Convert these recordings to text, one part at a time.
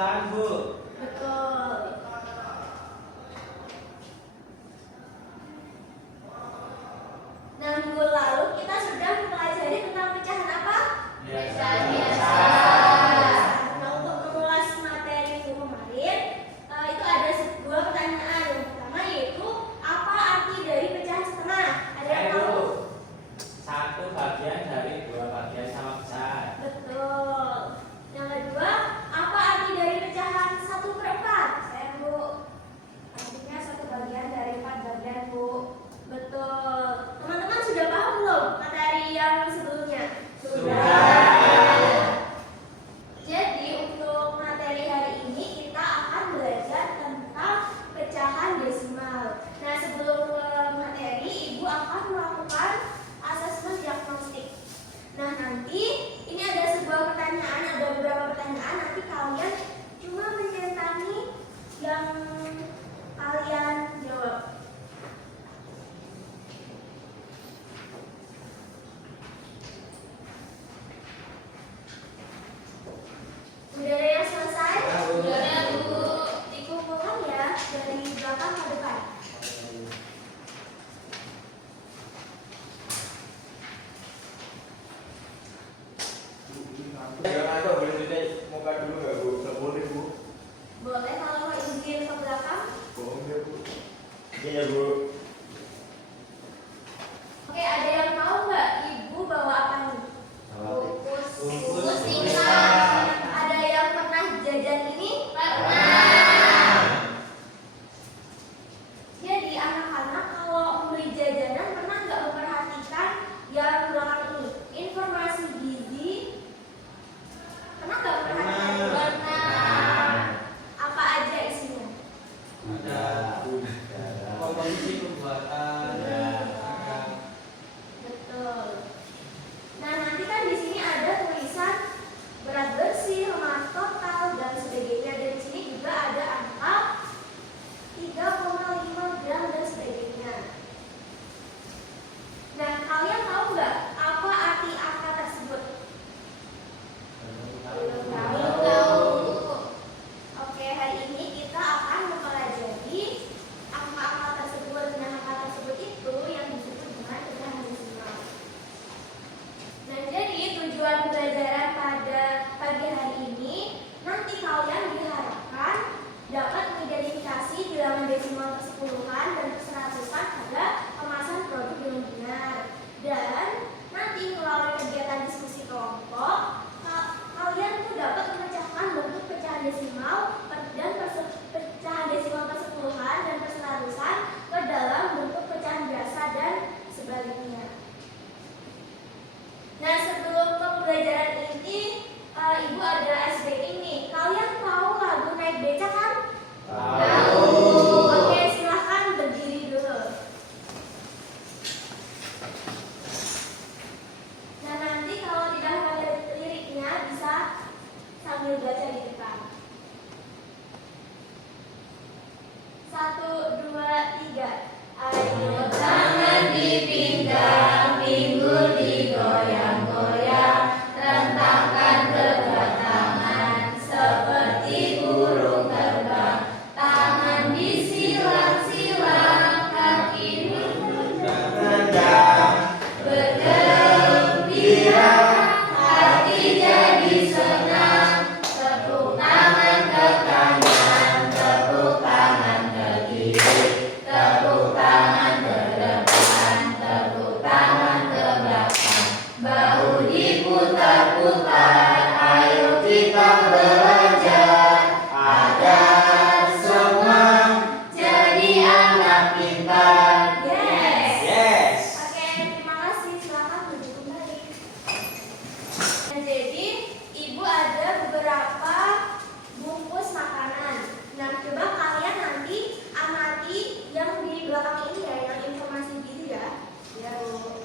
pemetaan, Bu. Betul. Nah, minggu lalu kita sudah mempelajari tentang pecahan apa? Biasa. Nah, untuk mengulas materi itu kemarin, itu ada sebuah pertanyaan. Yang pertama yaitu apa arti dari pecahan setengah? Ada yang tahu? Satu bagian dari dua bagian sama besar. Betul. Yang kedua, apa arti dari pecahan 1/4? Saya Bu. Artinya satu bagian dari 4 bagian, Bu. Betul. Teman-teman sudah paham belum materi yang sebelumnya? Sudah. Jadi untuk materi hari ini kita akan belajar tentang pecahan desimal. Nah, sebelum ke materi, Ibu akan melakukan asesmen diagnostik. Nah, nanti ini ada sebuah pertanyaan, ada beberapa pertanyaan. Nanti kalian cuma mencentangi yang kalian jawab. Udah ada yang selesai? Udah ada, Bu. Dikumpulkan ya dari belakang ke depan. Jangan ada boleh jadi muka dulu nggak Bu? Nggak boleh Bu. Boleh kalau mau izin ke belakang. Bohong ya Bu. Iya Bu. Oke, ada yang tahu nggak Ibu bawa apa nih? Buku singkat. Ada yang pernah jajan ini? Pernah. Jadi anak-anak kalau membeli jajanan pernah nggak memperhatikan yang belakang ini? Informasi gizi. Pernah nggak memperhatikan? Pernah. Apa aja isinya? Ada komposisi pembuatan. Betul. Nah, nanti kan di sini ada tulisan berat bersih, lemak total dan sebagainya. Dan di sini juga ada angka 3,5 gram dan sebagainya. Nah, kalian tahu nggak apa arti angka tersebut? Tahu. Oke, hari ini kita akan mempelajari angka-angka tersebut. Nah, angka tersebut itu yang disebut dengan pecahan desimal. Nah, jadi tujuan pembelajaran pada pagi hari ini nanti kalian diharapkan dapat mengidentifikasi bilangan desimal persepuluhan dan perseratusan pada kemasan produk yang benar. Dan nanti melalui kegiatan diskusi kelompok, kalian tuh dapat memecahkan bentuk pecahan desimal dan pecahan desimal persepuluhan dan perseratusan ke dalam bentuk pecahan biasa dan sebaliknya. Nah, sebelum ke pembelajaran ini, Ibu ada SBY ini. Kalian tahu lagu Naik Beca kan? Tahu. Oke, silahkan berdiri dulu. Nah, nanti kalau tidak ada liriknya bisa sambil baca di depan. 1, 2, 3. Ayo tangan dipinggang, pinggul digoyang-goyang, rentangkan kedua tangan seperti burung terbang, tangan disilang-silang, kaki Rendang. bergembira, hati jadi senang, tepuk tangan ke kanan, tepuk tangan ke kiri, tepuk tangan ke depan, tepuk tangan ke belakang, bahu diputar-putar, ayo kita belajar agar semua jadi anak pintar. Yes. Yes. Oke, terima kasih. Silakan duduk kembali. Nah, jadi Ibu ada beberapa bungkus makanan. Nah, coba kalian nanti amati yang di belakang ini ya, yang informasi gizi ya. Ya, Bu.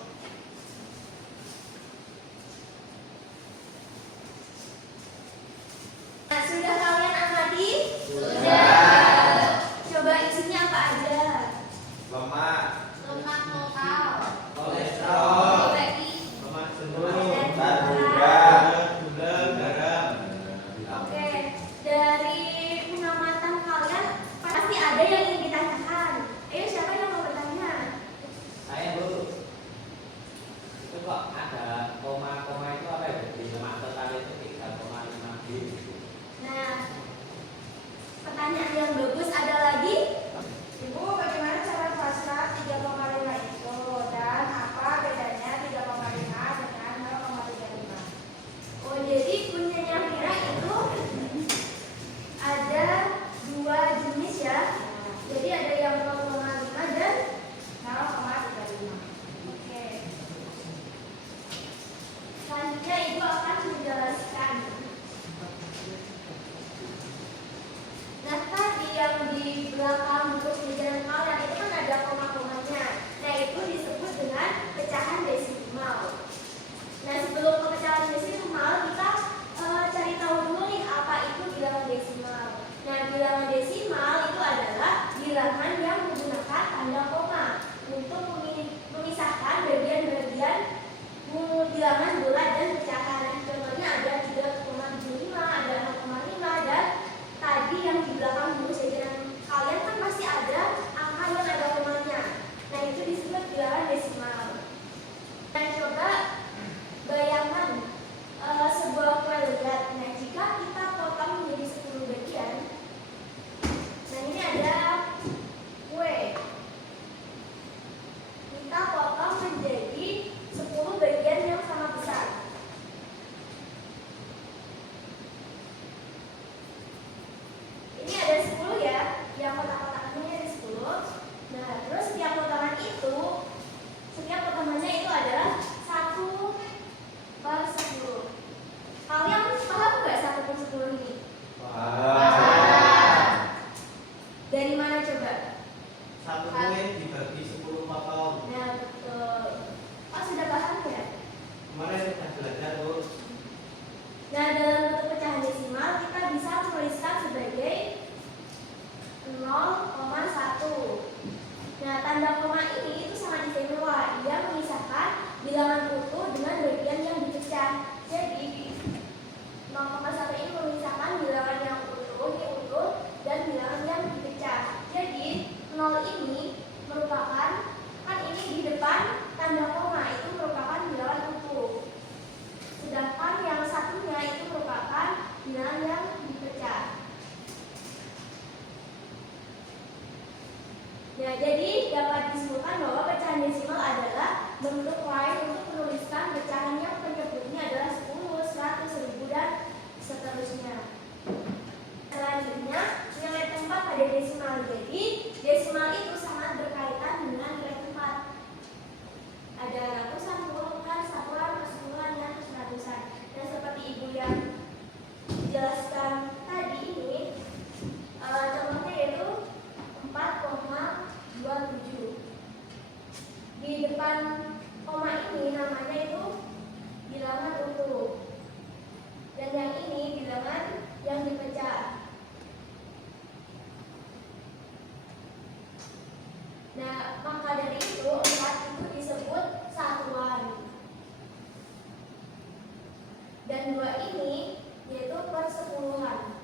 jadi dapat disimpulkan bahwa pecahan desimal adalah bentuk lain untuk menuliskan pecahan yang penyebutnya adalah 10, 100, 1000 dan seterusnya. Selanjutnya, nilai tempat pada desimal. Jadi, desimal itu sangat berkaitan dengan nilai tempat. Ada ratusan, puluhan, satuan, persepuluhan, dan seratusan. Dan seperti ibu yang dijelaskan tadi ini, contohnya yaitu 4,27. Di depan koma ini namanya itu bilangan utuh, dan yang ini bilangan yang dipecah. Nah, maka dari itu 4 itu disebut satuan, dan 2 ini yaitu persepuluhan.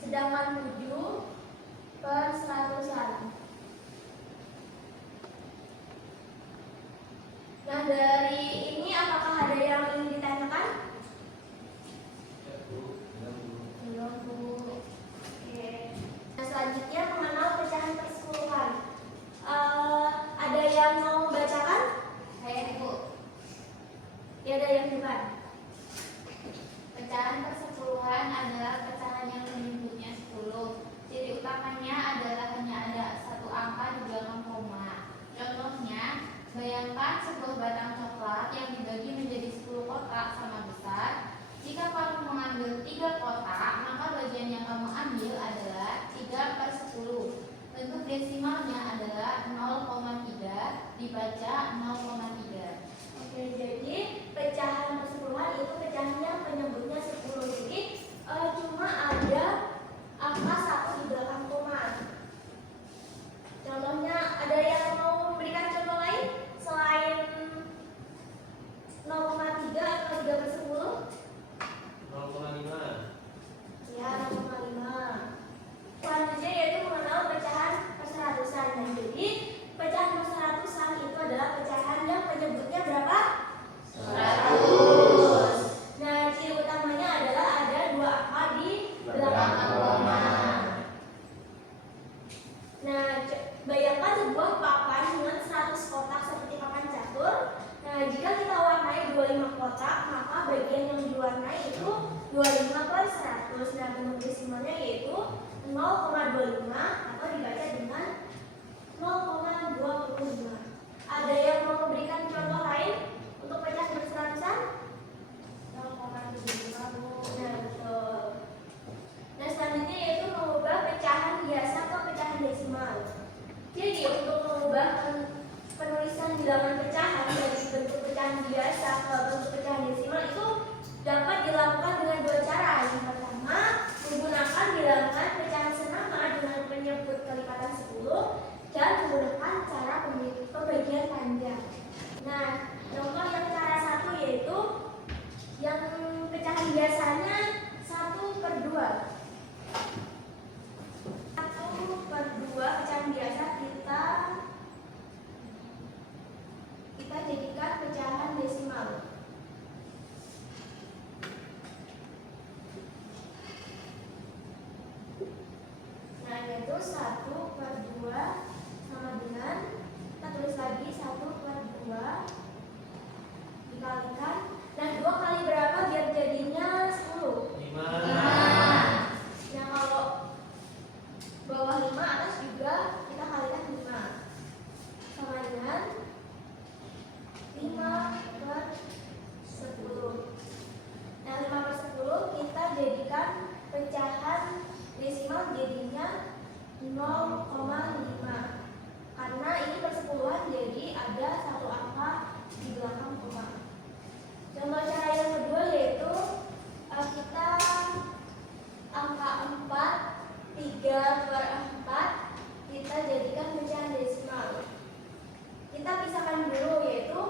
Sedangkan 7 per seratusan. Nah, dari ini apakah ada yang ingin ditanyakan? Belum, Bu. Oke. Nah, selanjutnya mengenal pecahan persepuluhan. Ada yang mau membacakan? Saya, Bu. Ya, ada yang bukan. Pecahan persepuluhan adalah pecahan yang menyebutnya 10. Ciri utamanya adalah hanya ada satu angka di belakang koma. Contohnya, bayangkan sebuah batang coklat yang dibagi menjadi 10 kotak sama besar. Jika kamu mengambil 3 kotak, maka bagian yang kamu ambil adalah 3/10. Bentuk desimalnya adalah 0,3 dibaca 0,3. Oke, jadi pecahan persepuluhan itu pecahan yang penyebutnya 10. Jadi cuma ada angka 1 di belakang koma. Contohnya, ada yang mau memberikan contoh lain selain 0,3 atau 3/10? 0,5. Ya, 0,5. Selanjutnya yaitu mengenal pecahan perseratusan. Dan jadi pecahan perseratusan itu adalah pecahan yang penyebutnya berapa? 100. Nah, ciri utamanya adalah ada 2 angka di belakang koma. Nah, bayangkan sebuah papan dengan 100 kotak seperti papan catur. Nah, jika kita warnai 25 kotak, maka bagian yang diwarnai itu 25/100. Nah, bentuk desimalnya yaitu 0,25 atau dibaca dengan 0,25. Ada yang mau memberikan contoh lain untuk pecahan perseratusan? 0,25, Bu. Nah, betul. Nah, selanjutnya yaitu mengubah pecahan biasa ke pecahan desimal. Jadi, untuk mengubah penulisan bilangan pecahan dari bentuk pecahan biasa ke bentuk pecahan desimal itu dapat dilakukan dengan 2 cara. Yang pertama, menggunakan bilangan pecahan senama dengan menyebut kelipatan 10 dan menggunakan cara pembagian panjang. Nah, contoh yang cara 1 yaitu yang pecahan biasanya 1/2. 1/2 pecahan biasa kita jadikan pecahan desimal. Nah, yaitu 1/2 sama dengan, kita tulis lagi 1/2 dikalikan. Nah, 2 kali berapa biar jadinya 10? 5. Nah, kalau bawah 5, atas juga kita kalikan 5. Sama dengan 5/10. Nah, 5/10 kita jadikan pecahan desimal jadinya 0,5. Karena ini persepuluhan, jadi ada 1 angka di belakang koma. Contoh cara yang kedua yaitu kita angka 4, 3/4 kita jadikan pecahan desimal. Kita pisahkan dulu, yaitu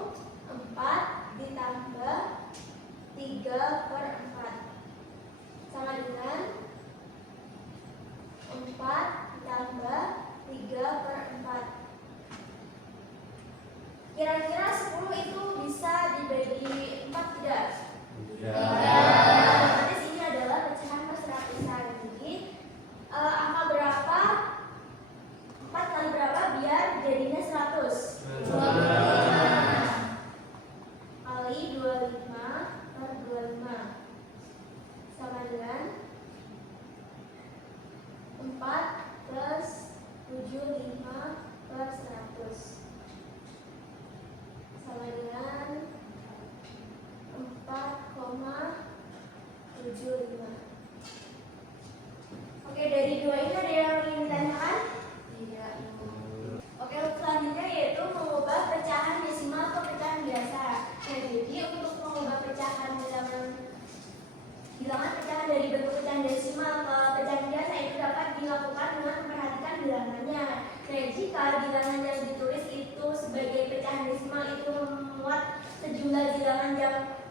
4 ditambah 3/4 sama dengan 4 ditambah 3/4. Kira-kira 10 itu bisa dibagi 4 tidak? Tidak. Berarti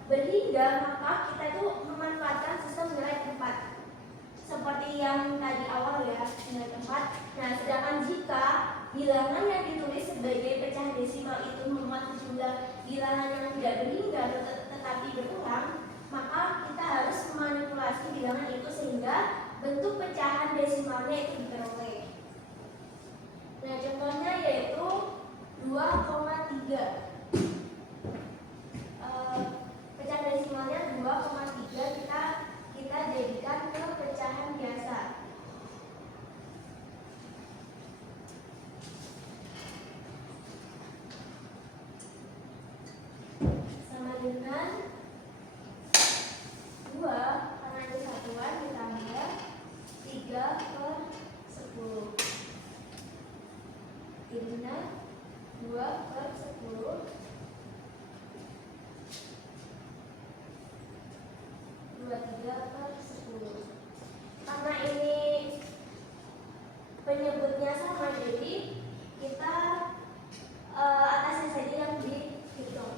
berhingga, maka kita itu memanfaatkan sistem nilai tempat seperti yang tadi awal ya, nilai tempat. Nah, sedangkan jika bilangan yang ditulis sebagai pecahan desimal itu memuat jumlah bilangan yang tidak berhingga tetapi berulang, maka kita harus memanipulasi bilangan itu sehingga bentuk pecahan desimalnya itu diperoleh. Nah, contohnya yaitu 2,3. Pecahan desimalnya 2,3 kita jadikan ke pecahan biasa. Sama dengan 2 karena itu satuan ditambah 3/10. Jadinya 2/10 23/10. Karena ini penyebutnya sama, jadi kita atasnya saja yang dihitung.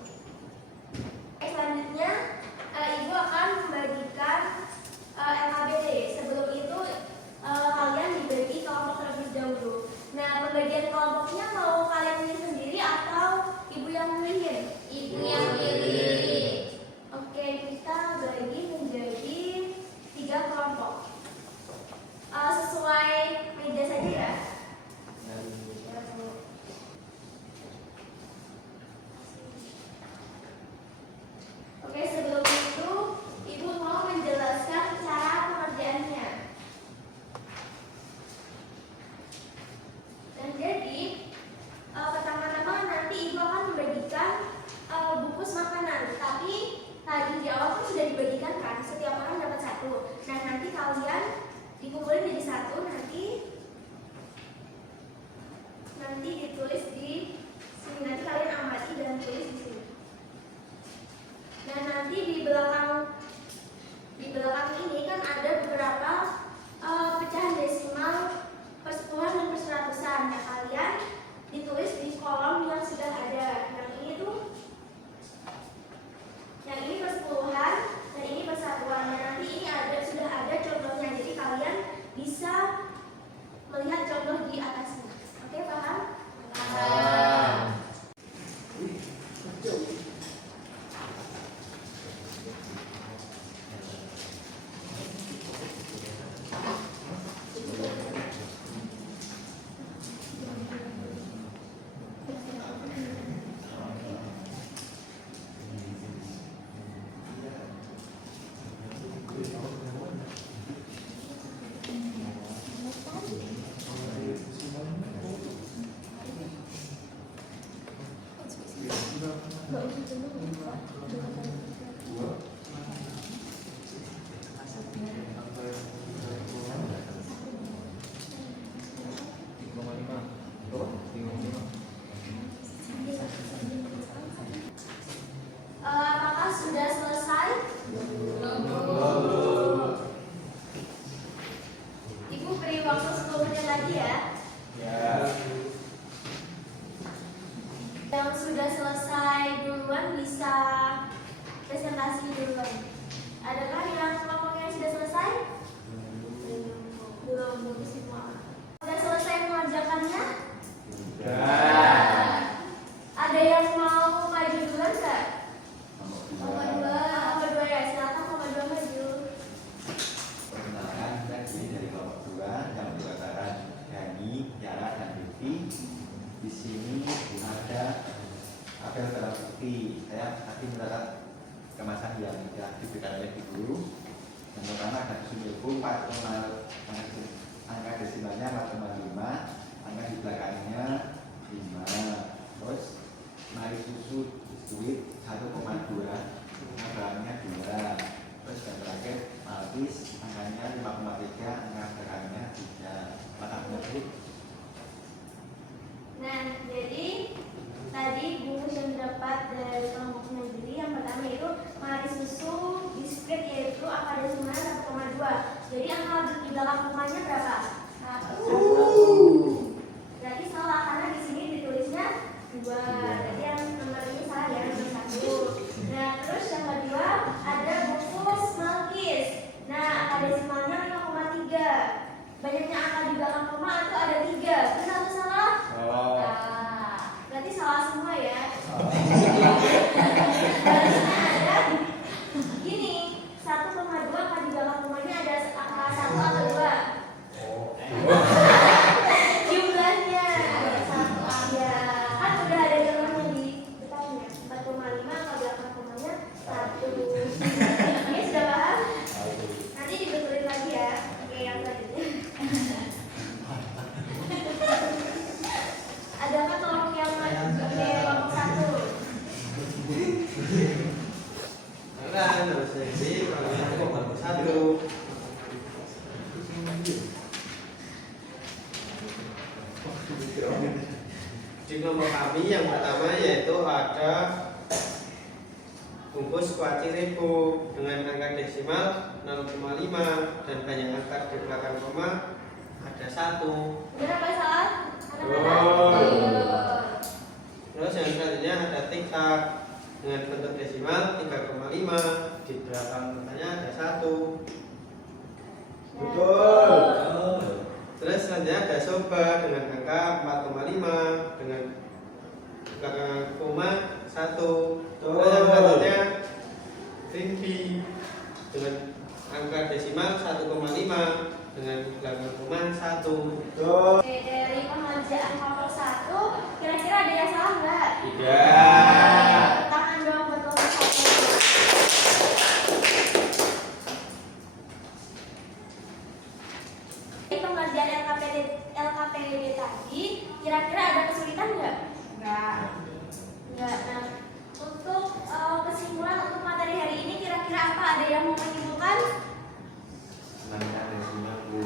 Selanjutnya Ibu akan membagikan LKBD. Sebelum itu kalian dibagi kelompok terlebih dahulu. Nah, pembagian kelompoknya mau kalian pilih sendiri atau Ibu yang milihin? Ibu yang pilih. Oke, kita bagi menjadi 3 kelompok. Sesuai meja saja ya. Oke, sebelum itu Ibu mau menjelaskan cara pengerjaannya. Dan jadi pertama-tama nanti Ibu akan membagikan bungkus makanan. Tapi tadi di awal kan sudah dibagikan kan, setiap orang dapat 1. Nah, nanti kalian dikumpulin jadi 1, nanti ditulis di sini. Nanti kalian amati dan tulis di sini. Nah, nanti di belakang ini kan ada beberapa pecahan desimal, persepuluhan dan perseratusan. Nah, kalian ditulis di kolom yang sudah ada. Yang ini persepuluhan dan ini persatuan. Nah, nanti ini sudah ada contohnya. Jadi kalian bisa melihat contoh di atasnya. Oke, paham? Paham. Apakah sudah selesai? Ibu beri waktu 10 menit lagi ya. Yang sudah selesai duluan bisa presentasi duluan. Adakah yang kelompok yang sudah selesai? Belum semua. Sudah selesai mengerjakannya? Ada yang mau maju duluan nggak? Kelompok 2 ya, silakan kelompok 2 maju. Perkenalkan, kita ini dari kelompok 2 yang berbicara Dani, Yara, dan Devi. Di sini ada apel barang bukti. Saya tadi mendapat kemasan yang sudah diberikan oleh Ibu. Yang pertama ada sumber buku 4, angka desimalnya 4,5, angka di belakangnya 5. Terus mari susu biskuit 1,2, angkanya 2. Terus yang terakhir maltis, angkanya 5,3, angka belakangnya 3. Makasih. Nah, jadi tadi bungkus yang didapat dari kelompok sendiri yang pertama itu mari susu biskuit, yaitu angka desimalnya 1,2. Jadi angka di belakang rumahnya berapa? 1. Berarti salah karena di sini ditulisnya 2. Jadi yang nomor ini salah ya, nomor 1. Nah, terus yang kedua yang pertama yaitu ada bungkus kuaci ribu dengan angka desimal 0,5 dan banyak angka di belakang koma ada 1. Benar apa salah? Terus yang selanjutnya ada tiktak dengan bentuk desimal 3,5 di belakang kotanya ada 1. Betul. Terus selanjutnya ada soba dengan angka 4,5 dengan belakang koma 1. Terus yang selanjutnya rinci dengan angka desimal 1,5 dengan belakang koma 1. Betul. Oke, dari pengerjaan nomor 1, kira-kira ada yang salah nggak? Tidak. Tangan dong buat nomor 1. Di pengerjaan LKPD tadi, kira-kira ada kesulitan nggak? Nggak. Nah, untuk kesimpulan untuk materi hari ini, kira-kira apa? Ada yang mau menyimpulkan? Tentang desimal Bu.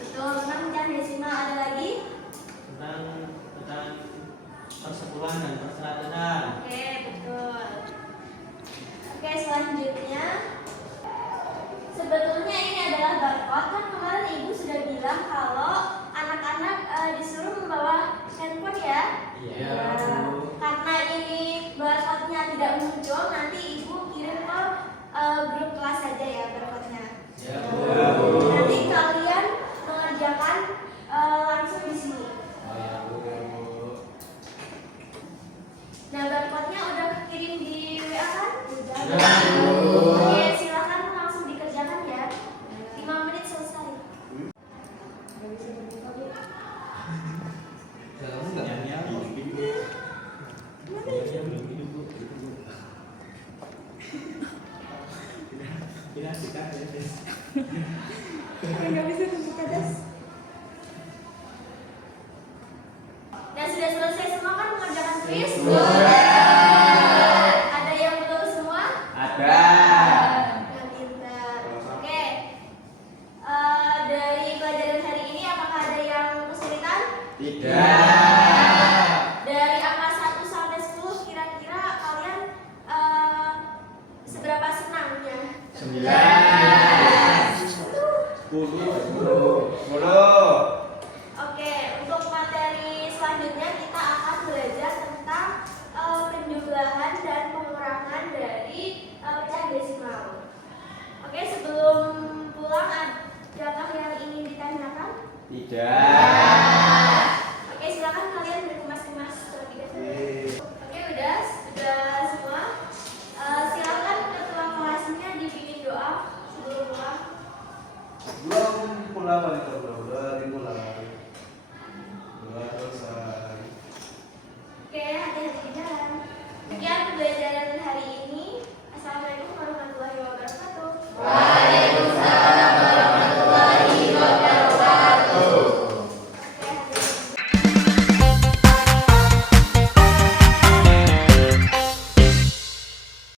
Betul, tentang pecahan desimal. Ada lagi? tentang persepuluhan dan perseratusan. Oke, betul. Oke, selanjutnya sebetulnya ini adalah barcode. Kan kemarin Ibu sudah bilang kalau anak-anak disuruh membawa handphone ya? Iya. Karena ini barcode-nya tidak muncul, nanti Ibu kirim ke grup kelas saja ya barcode-nya. Ya, Nanti kalian mengerjakan langsung di sini. Oh ya, Bu. Nah, barcode-nya udah kirim di WA kan? Ya, Bu. Oke, silakan langsung dikerjakan ya. 5 menit selesai. Kamu nggak nyanyi belum hidup, Bu. Bila kita ya, Des. Nggak bisa terbuka, Das. Nah, sudah selesai semua kan mengerjakan kuis? Ada yang belum semua? Ada. Yang pintar. Oke. Dari pelajaran hari ini, apakah ada yang kesulitan? Tidak. Dari angka 1 sampai 10, kira-kira kalian seberapa senangnya? 10. Oke, untuk materi selanjutnya kita akan belajar tentang penjumlahan dan pengurangan dari pecahan desimal. Oke, sebelum pulang adakah yang ingin ditanyakan? Tidak. Oke, silakan kalian berkemas-kemas terlebih dahulu. Oke, udah semua. Silakan ketua kelasnya dibimbing doa sebelum pulang. Belum pulang wali kelas.